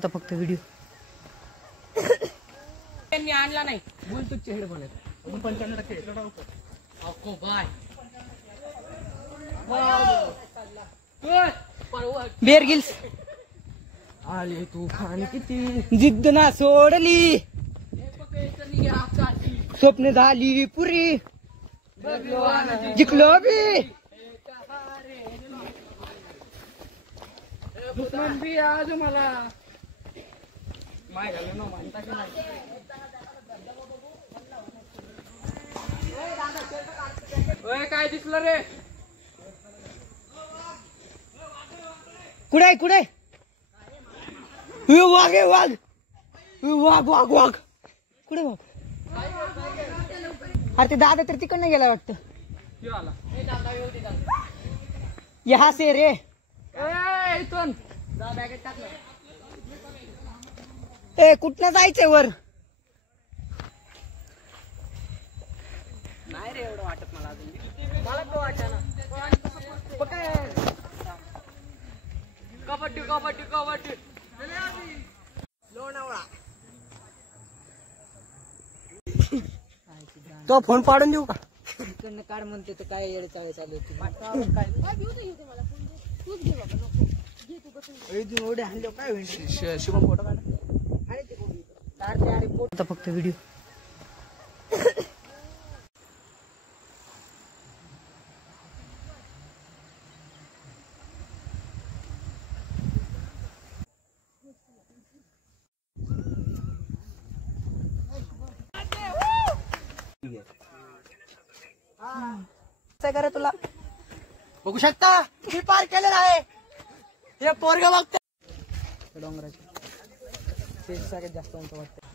आता फक्त व्हिडिओ त्यांनी आणला नाही ब्लूटूथचे हेडफोन आहेत 95% अको बाय बेअर गिल्स आले तू खान किती जिद्द ना सोडली स्वप्न झाली पुरी जिंकलो बी दुश्मन बी आज मला माय घालू ना मानता की नाही ओय काय दिसलं रे कुठे कुठे वाघ आहे वाघ वाघ वाघ वाघ कुठे वाघ अरे ते दादा तर तिकडनं गेला वाटतं यहाँ से रे इथून ए कुठनं जायचंय वर नाही रे एवढं वाटत मला अजून मला तो वाटत कबड्डी कबड्डी कबड्डी लोणावळा तो फोन पाडून देऊ का तिकडनं काढ म्हणते तो काय येडे चाळे चालू होती काय होईल शुभम फोटो काढ आता फक्त व्हिडिओ काय करा तुला बघू शकता मी पार केलेला आहे हे पोरग बघते डोंगराचे ते सगळ्यात जास्त वाटतं